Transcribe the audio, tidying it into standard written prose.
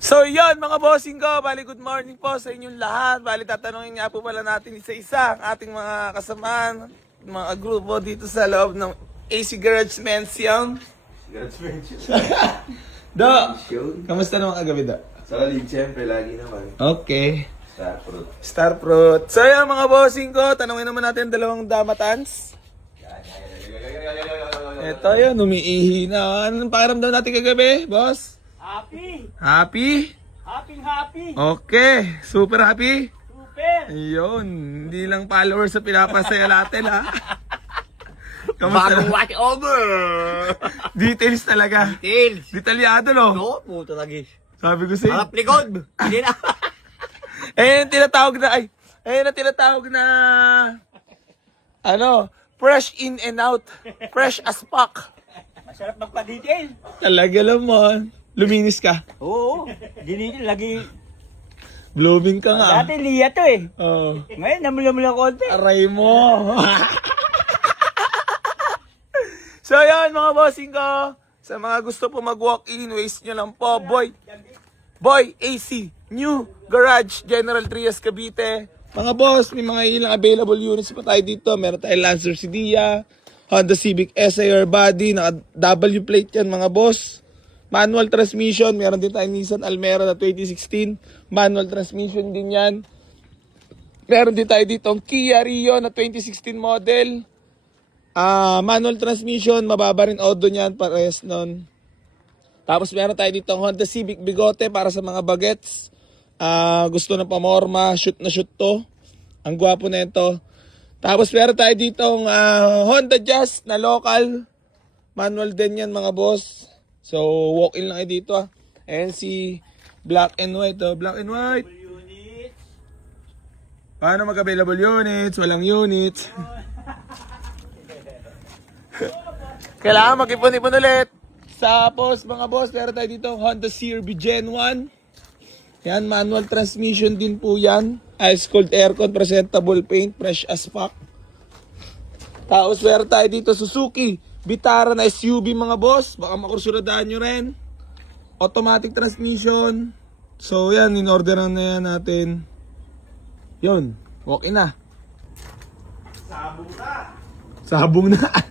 So yon mga bossing ko, bali good morning po sa inyong lahat. Bali tatanungin nga po pala natin isa-isa ang ating mga kasamaan, mga grupo dito sa loob ng AC Garage Mansion. Do, kamusta naman kagabi do? Solid, siyempre, lagi naman. Okay. Star fruit. Star Fruit. So yan mga bossing ko, tanungin naman natin dalawang damatans. Ito yan, umiihi na. Anong pakiramdam natin kagabi, boss? Happy! Happy? Happy! Okay, super happy? Super! Ayun, hindi lang followers sa pinapasaya natin ha. Kamusta na? watch over! Details talaga. Tails! Detalyado no? No, puto lagi. Sabi ko sa'yo. Harap likod! Hindi na. Ayun, tinatawag na, ayun na tinatawag na, fresh in and out. Fresh as fuck. Masarap magpa-detail. Talaga naman. Luminis ka. Oo, dinitil lagi. Blooming ka nga. Dati liya to eh. Oh. Ngayon, namula-mula konti. Aray mo. So yan mga bossing ko. Sa mga gusto po mag-walk-in, waste nyo lang po. Boy AC. New Garage General Trias Cavite. Mga boss, may mga ilang available units pa tayo dito. Meron tayong Lancer Cydia, Honda Civic SIR body, naka-W plate yan mga boss. Manual transmission, meron din tayong Nissan Almera na 2016. Manual transmission din yan. Meron din tayo dito ang Kia Rio na 2016 model. Manual transmission, mababa rin auto niyan, parehas nun. Tapos meron tayo dito ang Honda Civic Bigote para sa mga bagets. Gusto ng pamorma, shoot na shoot to. Ang gwapo na ito. Tapos meron tayo dito ang Honda Jazz na local. Manual din yan mga boss. So walk-in lang kayo dito Ayan si black and white black and white. Paano mag-available units? Walang units. Kailangan mag-ipon-ipon ulit. Tapos mga boss, meron tayo dito Honda CR-V Gen 1. Yan, manual transmission din po yan. Ice cold aircon, presentable paint, fresh as fuck. Tapos meron tayo dito Suzuki Vitara na SUV mga boss. Baka makursuladaan nyo rin. Automatic transmission. So yan, in-orderan na yan natin. Yun, walk-in na. Sabong na.